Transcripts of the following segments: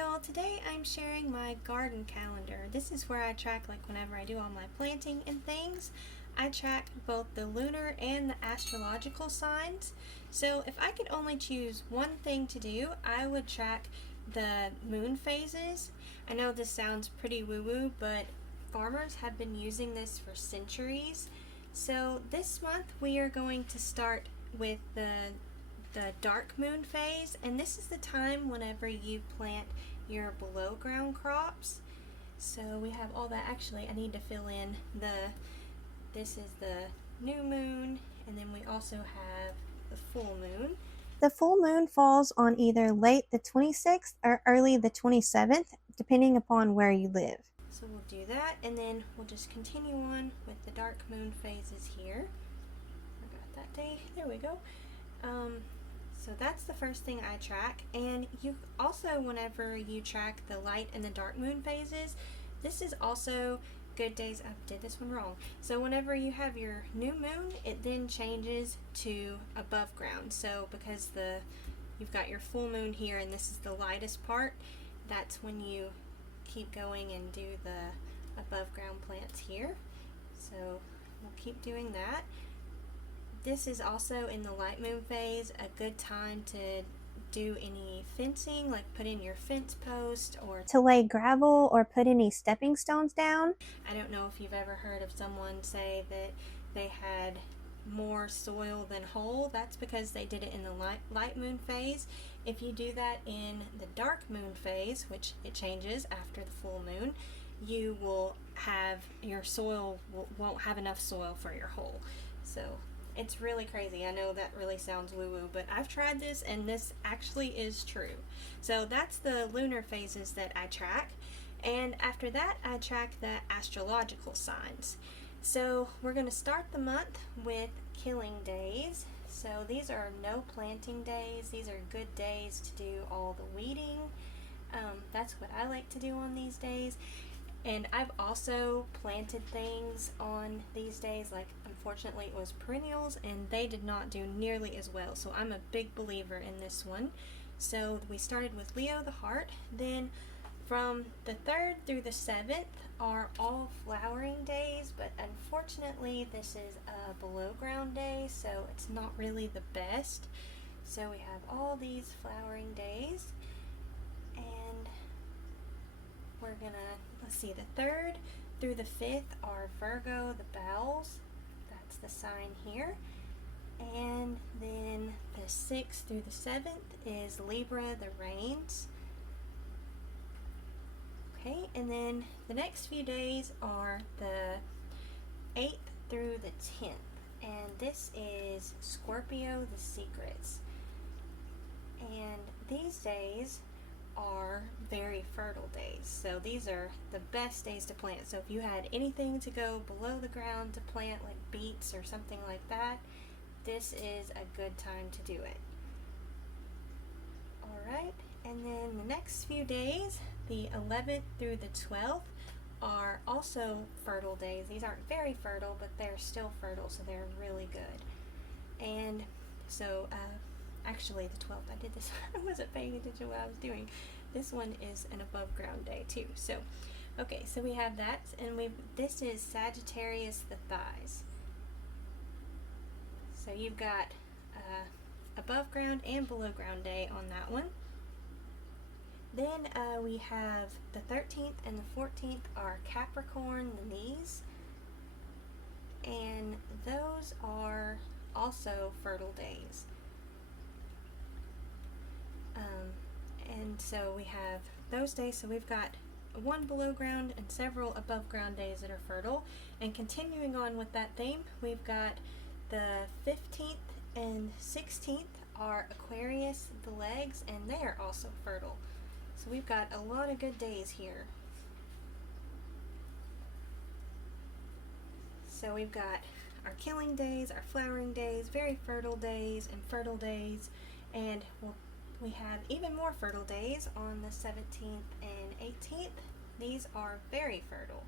y'all, today I'm sharing my garden calendar. This is where I track like whenever I do all my planting and things. I track both the lunar and the astrological signs. So if I could only choose one thing to do, I would track the moon phases. I know this sounds pretty woo-woo, but farmers have been using this for centuries. So this month we are going to start with the dark moon phase, and this is the time whenever you plant your below ground crops. So we have all that. Actually, I need to fill in this is the new moon, and then we also have the full moon. The full moon falls on either late the 26th or early the 27th, depending upon where you live. So we'll do that, and then we'll just continue on with the dark moon phases here. I got that day. There we go. So that's the first thing I track, and you also, whenever you track the light and the dark moon phases, this is also good days. I did this one wrong. So whenever you have your new moon, it then changes to above ground. So because you've got your full moon here, and this is the lightest part, that's when you keep going and do the above ground plants here. So we'll keep doing that. This is also in the light moon phase a good time to do any fencing, like put in your fence post or to lay gravel or put any stepping stones down. I don't know if you've ever heard of someone say that they had more soil than whole. That's because they did it in the light moon phase. If you do that in the dark moon phase, which it changes after the full moon, you will have your soil won't have enough soil for your hole. So it's really crazy. I know that really sounds woo-woo, but I've tried this and this actually is true. So that's the lunar phases that I track. And after that, I track the astrological signs. So we're going to start the month with killing days. So these are no planting days. These are good days to do all the weeding. That's what I like to do on these days. And I've also planted things on these days, like unfortunately it was perennials, and they did not do nearly as well. So I'm a big believer in this one. So we started with Leo the Heart. Then from the 3rd through the 7th are all flowering days, but unfortunately this is a below ground day, so it's not really the best. So we have all these flowering days, and we're gonna, let's see, the 3rd through the 5th are Virgo, the bowels. That's the sign here. And then the 6th through the 7th is Libra, the rains. Okay, and then the next few days are the 8th through the 10th. And this is Scorpio, the secrets. And these days are very fertile days. So these are the best days to plant. So if you had anything to go below the ground to plant, like beets or something like that, this is a good time to do it. Alright, and then the next few days, the 11th through the 12th, are also fertile days. These aren't very fertile, but they're still fertile, so they're really good. And so actually the 12th, I did this, I wasn't paying attention to what I was doing. This one is an above ground day too. So, okay, so we have that, and this is Sagittarius, the thighs. So you've got above ground and below ground day on that one. Then we have the 13th and the 14th are Capricorn, the knees, and those are also fertile days. And so we have those days. So we've got one below ground and several above ground days that are fertile. And continuing on with that theme, we've got the 15th and 16th are Aquarius, the legs, and they are also fertile. So we've got a lot of good days here. So we've got our killing days, our flowering days, very fertile days, and fertile days, and we have even more fertile days on the 17th and 18th. These are very fertile.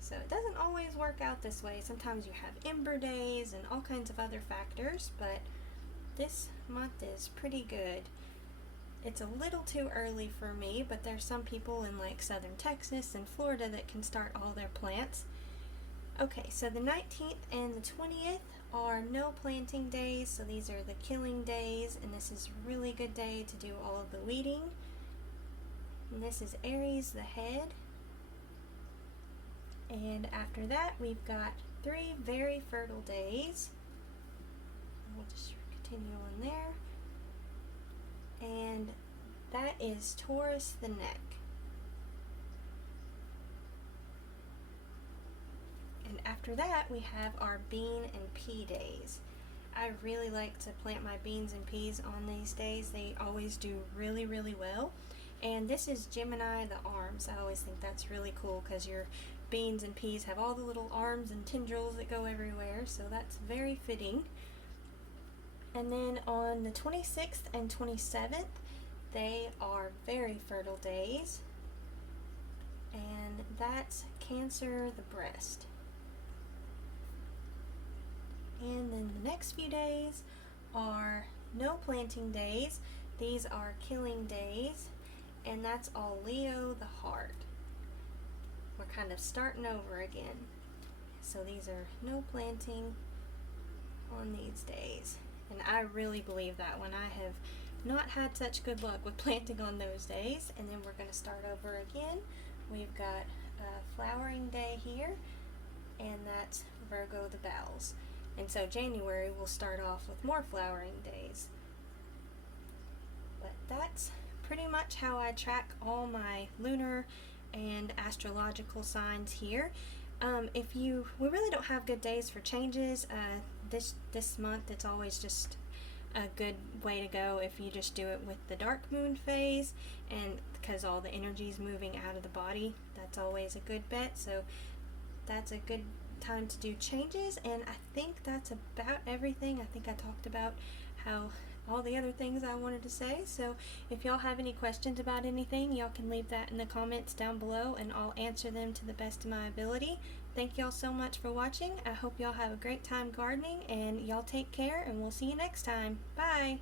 So it doesn't always work out this way. Sometimes you have ember days and all kinds of other factors, but this month is pretty good. It's a little too early for me, but there's some people in like southern Texas and Florida that can start all their plants. Okay, so the 19th and the 20th are no planting days, so these are the killing days, and this is a really good day to do all of the weeding. And this is Aries, the head. And after that, we've got 3 very fertile days. We'll just continue on there. And that is Taurus, the neck. And after that, we have our bean and pea days. I really like to plant my beans and peas on these days. They always do really, really well. And this is Gemini, the arms. I always think that's really cool because your beans and peas have all the little arms and tendrils that go everywhere, so that's very fitting. And then on the 26th and 27th, they are very fertile days. And that's Cancer, the breast. And then the next few days are no planting days. These are killing days, and that's all Leo, the heart. We're kind of starting over again. So these are no planting on these days. And I really believe that one. I have not had such good luck with planting on those days. And then we're going to start over again. We've got a flowering day here, and that's Virgo, the bowels. And so January we'll start off with more flowering days. But that's pretty much how I track all my lunar and astrological signs here. We really don't have good days for changes. This month it's always just a good way to go if you just do it with the dark moon phase, and because all the energy is moving out of the body, that's always a good bet. So that's a good time to do changes, and I think that's about everything. I think I talked about how all the other things I wanted to say. So if y'all have any questions about anything, y'all can leave that in the comments down below, and I'll answer them to the best of my ability. Thank y'all so much for watching. I hope y'all have a great time gardening, and y'all take care, and we'll see you next time. Bye!